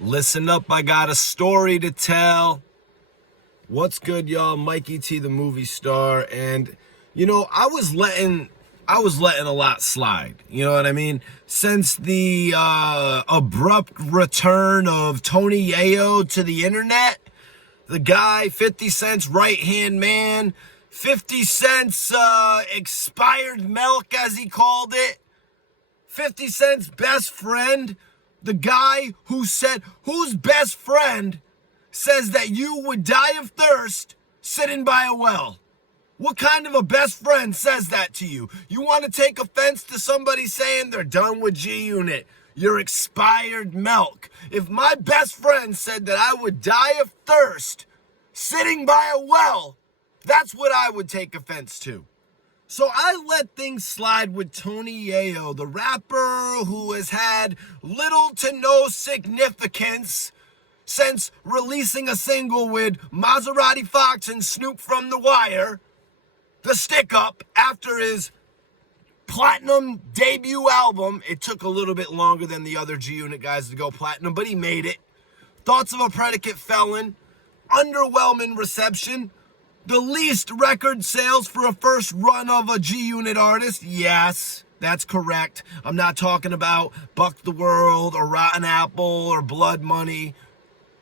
Listen up, I got a story to tell. What's good, y'all? Mikey T, the movie star. And, I was letting a lot slide. You know what I mean? Since the abrupt return of Tony Yayo to the internet, the guy, 50 Cent's right-hand man, 50 Cent's expired milk, as he called it, 50 Cent's best friend, the guy whose best friend says that you would die of thirst sitting by a well. What kind of a best friend says that to you? You want to take offense to somebody saying they're done with G-Unit, your expired milk. If my best friend said that I would die of thirst sitting by a well, that's what I would take offense to. So I let things slide with Tony Yayo, the rapper who has had little to no significance since releasing a single with Maserati Fox and Snoop from The Wire, the stick up after his platinum debut album. It took a little bit longer than the other G-Unit guys to go platinum, but he made it. Thoughts of a Predicate Felon, underwhelming reception. The least record sales for a first run of a G-Unit artist. Yes, that's correct. I'm not talking about Buck the World or Rotten Apple or Blood Money.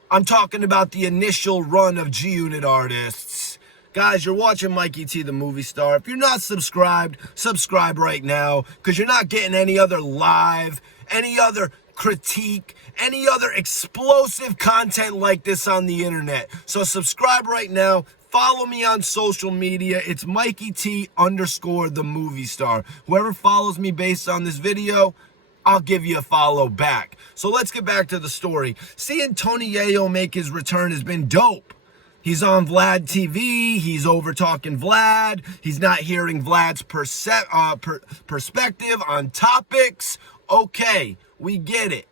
I'm talking about the initial run of G-Unit artists. Guys, you're watching Mikey T, the movie star. If you're not subscribed, subscribe right now, because you're not getting any other live, any other critique, any other explosive content like this on the internet. So subscribe right now. Follow me on social media. It's Mikey T _ the movie star. Whoever follows me based on this video, I'll give you a follow back. So let's get back to the story. Seeing Tony Yayo make his return has been dope. He's on Vlad TV. He's over talking Vlad. He's not hearing Vlad's perspective on topics. Okay, we get it.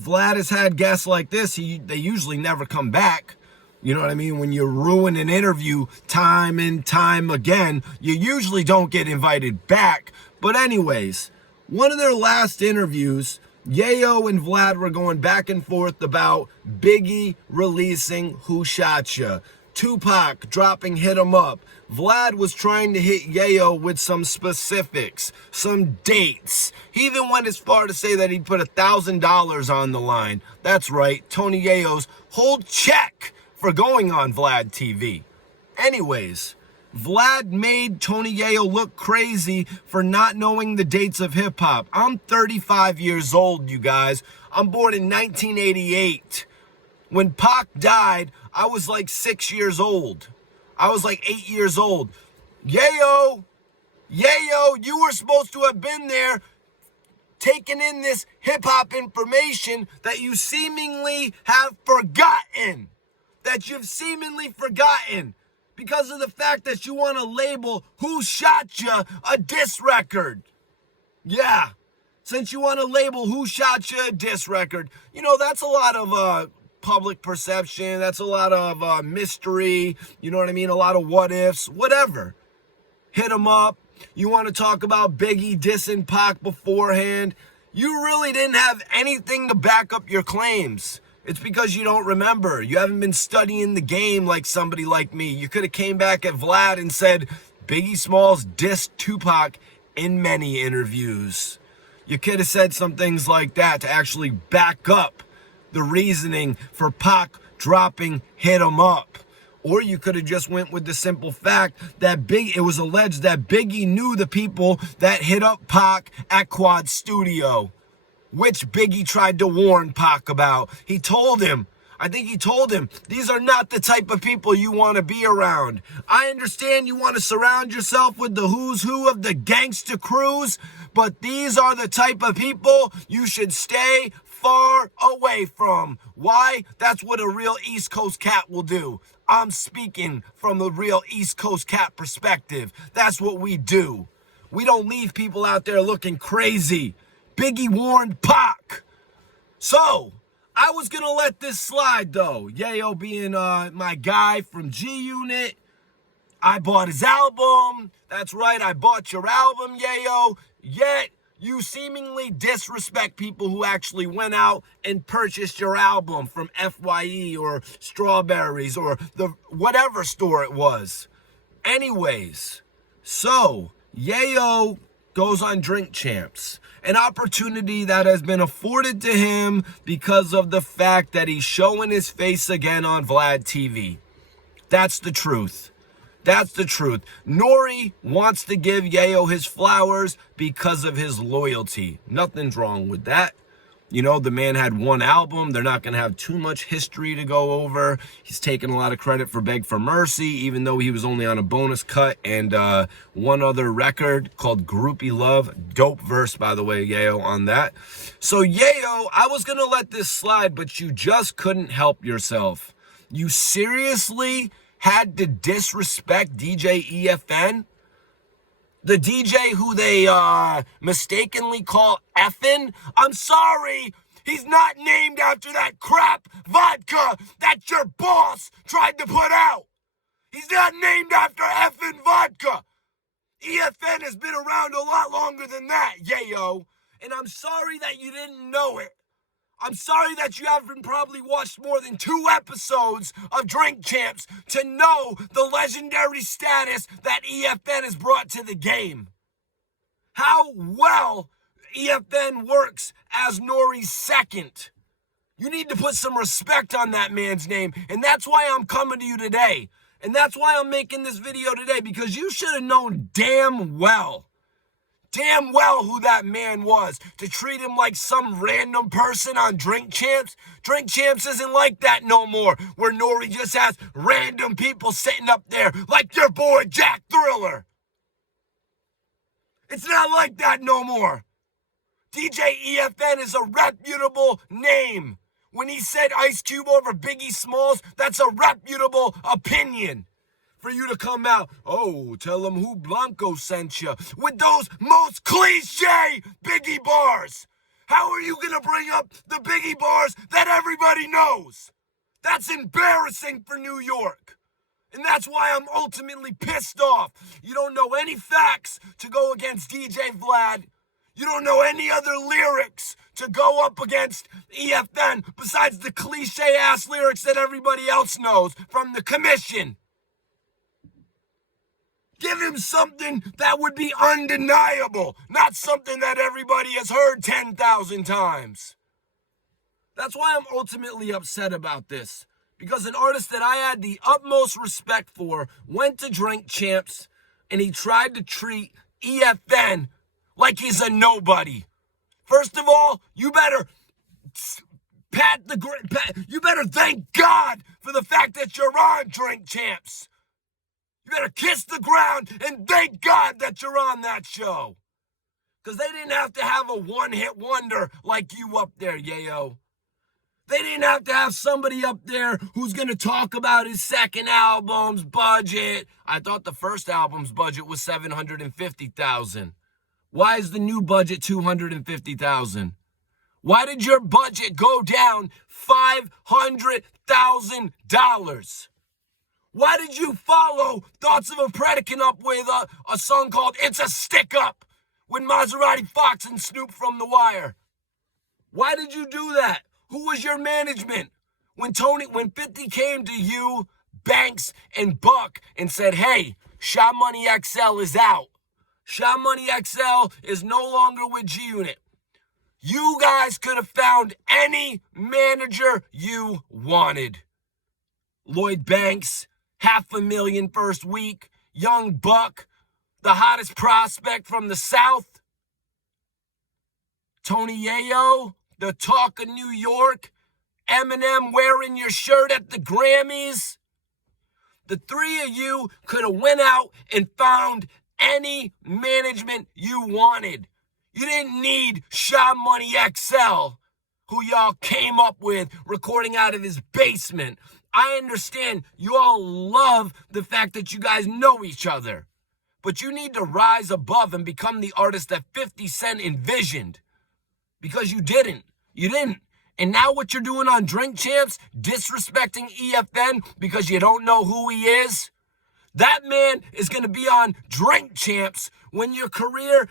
Vlad has had guests like this. They usually never come back. You know what I mean? When you ruin an interview time and time again, you usually don't get invited back. But anyways, one of their last interviews, Yayo and Vlad were going back and forth about Biggie releasing Who Shot Ya, Tupac dropping Hit 'Em Up. Vlad was trying to hit Yayo with some specifics, some dates. He even went as far to say that he'd put $1,000 on the line. That's right, Tony Yayo's whole check for going on Vlad TV. Anyways, Vlad made Tony Yayo look crazy for not knowing the dates of hip-hop. I'm 35 years old, you guys. I'm born in 1988. When Pac died, I was like 6 years old. I was like 8 years old. Yayo, you were supposed to have been there taking in this hip-hop information that you seemingly have forgotten. Because of the fact that you want to label Who Shot Ya a diss record. Yeah, since you want to label Who Shot Ya a diss record, that's a lot of public perception. That's a lot of mystery. You know what I mean? A lot of what ifs, whatever. Hit 'em up. You want to talk about Biggie dissing Pac beforehand. You really didn't have anything to back up your claims. It's because you don't remember. You haven't been studying the game like somebody like me. You could have came back at Vlad and said, Biggie Smalls dissed Tupac in many interviews. You could have said some things like that to actually back up the reasoning for Pac dropping Hit 'Em Up. Or you could have just went with the simple fact that it was alleged that Biggie knew the people that hit up Pac at Quad Studio, which Biggie tried to warn Pac about. He told him, these are not the type of people you want to be around. I understand you want to surround yourself with the who's who of the gangster crews, but these are the type of people you should stay far away from. Why? That's what a real East Coast cat will do. I'm speaking from the real East Coast cat perspective. That's what we do. We don't leave people out there looking crazy. Biggie warned Pac. So, I was going to let this slide, though. Yayo being my guy from G-Unit. I bought his album. That's right, I bought your album, Yayo. Yet, You seemingly disrespect people who actually went out and purchased your album from FYE or Strawberries or the whatever store it was. Anyways, so Yayo goes on Drink Champs, an opportunity that has been afforded to him because of the fact that he's showing his face again on Vlad TV. That's the truth. That's the truth. N.O.R.E. wants to give Yayo his flowers because of his loyalty. Nothing's wrong with that. You know, the man had one album. They're not going to have too much history to go over. He's taken a lot of credit for Beg for Mercy, even though he was only on a bonus cut and one other record called Groupie Love. Dope verse, by the way, Yayo, on that. So, Yayo, I was going to let this slide, but you just couldn't help yourself. You seriously had to disrespect DJ EFN? The DJ who they mistakenly call EFN? I'm sorry, he's not named after that crap vodka that your boss tried to put out. He's not named after EFN vodka. EFN has been around a lot longer than that, Yayo. And I'm sorry that you didn't know it. I'm sorry that you haven't probably watched more than 2 episodes of Drink Champs to know the legendary status that EFN has brought to the game. How well EFN works as N.O.R.E's second. You need to put some respect on that man's name, and that's why I'm coming to you today. And that's why I'm making this video today, because you should have known damn well who that man was to treat him like some random person on Drink Champs. Drink Champs isn't like that no more, where N.O.R.E. just has random people sitting up there like your boy Jack Thriller. It's not like that no more. DJ EFN is a reputable name. When he said Ice Cube over Biggie Smalls, that's a reputable opinion. For you to come out, oh, tell them who Blanco sent you, with those most cliche Biggie bars. How are you going to bring up the Biggie bars that everybody knows? That's embarrassing for New York. And that's why I'm ultimately pissed off. You don't know any facts to go against DJ Vlad. You don't know any other lyrics to go up against EFN besides the cliche-ass lyrics that everybody else knows from the commission. Give him something that would be undeniable, not something that everybody has heard 10,000 times. That's why I'm ultimately upset about this. Because an artist that I had the utmost respect for went to Drink Champs and he tried to treat EFN like he's a nobody. First of all, you better you better thank God for the fact that you're on Drink Champs. You better kiss the ground and thank God that you're on that show. Because they didn't have to have a one-hit wonder like you up there, Yayo. They didn't have to have somebody up there who's going to talk about his second album's budget. I thought the first album's budget was $750,000. Why is the new budget $250,000? Why did your budget go down $500,000? Why did you follow Thoughts of a Predicant up with a song called It's a Stick Up with Maserati Fox and Snoop from The Wire? Why did you do that? Who was your management? When 50 came to you, Banks, and Buck and said, hey, Sha Money XL is out. Sha Money XL is no longer with G-Unit. You guys could have found any manager you wanted. Lloyd Banks, $500,000 first week. Young Buck, the hottest prospect from the South. Tony Yayo, the talk of New York. Eminem wearing your shirt at the Grammys. The three of you could have went out and found any management you wanted. You didn't need Sha Money XL, who y'all came up with recording out of his basement. I understand you all love the fact that you guys know each other, but you need to rise above and become the artist that 50 Cent envisioned, because you didn't. You didn't. And now what you're doing on Drink Champs, disrespecting EFN because you don't know who he is, that man is going to be on Drink Champs when your career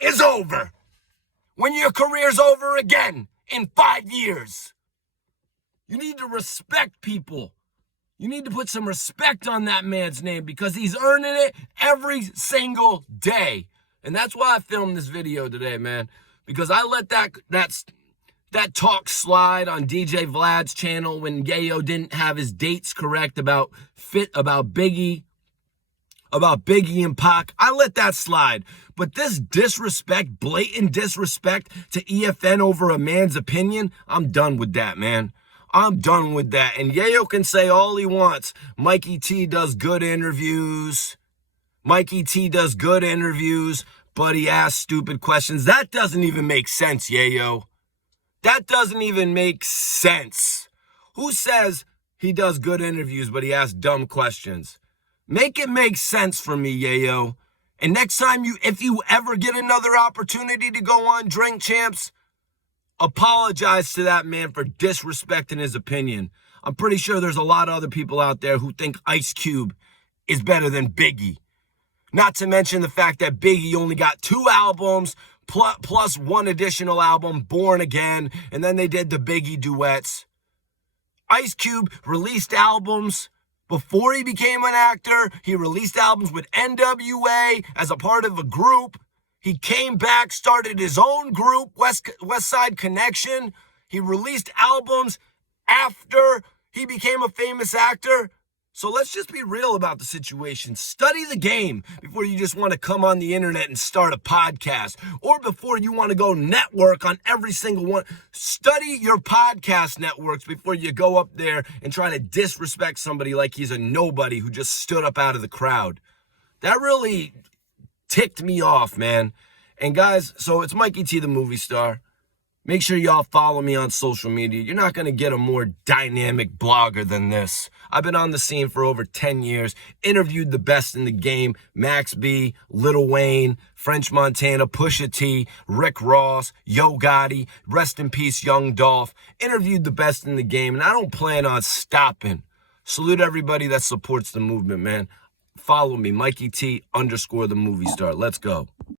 is over. when your career's over again in 5 years. You need to respect people. You need to put some respect on that man's name because he's earning it every single day. And that's why I filmed this video today, man. Because I let that talk slide on DJ Vlad's channel when Yayo didn't have his dates correct about Biggie and Pac. I let that slide. But this disrespect, blatant disrespect to EFN over a man's opinion, I'm done with that, man. I'm done with that. And Yayo can say all he wants. Mikey T does good interviews. But he asks stupid questions. That doesn't even make sense, Yayo. That doesn't even make sense. Who says he does good interviews, but he asks dumb questions? Make it make sense for me, Yayo. And next time if you ever get another opportunity to go on Drink Champs, apologize to that man for disrespecting his opinion. I'm pretty sure there's a lot of other people out there who think Ice Cube is better than Biggie. Not to mention the fact that Biggie only got 2 albums plus 1 additional album, Born Again, and then they did the Biggie duets. Ice Cube released albums before he became an actor. He released albums with N.O.R.E. as a part of a group. He came back, started his own group, West Side Connection. He released albums after he became a famous actor. So let's just be real about the situation. Study the game before you just want to come on the internet and start a podcast, or before you want to go network on every single one. Study your podcast networks before you go up there and try to disrespect somebody like he's a nobody who just stood up out of the crowd. That really ticked me off, man. And guys, so it's Mikey T, the movie star. Make sure y'all follow me on social media. You're not going to get a more dynamic blogger than this. I've been on the scene for over 10 years, interviewed the best in the game, Max B, Lil Wayne, French Montana, Pusha T, Rick Ross, Yo Gotti, rest in peace, Young Dolph. Interviewed the best in the game, and I don't plan on stopping. Salute everybody that supports the movement, man. Follow me, Mikey T _ the movie star. Let's go.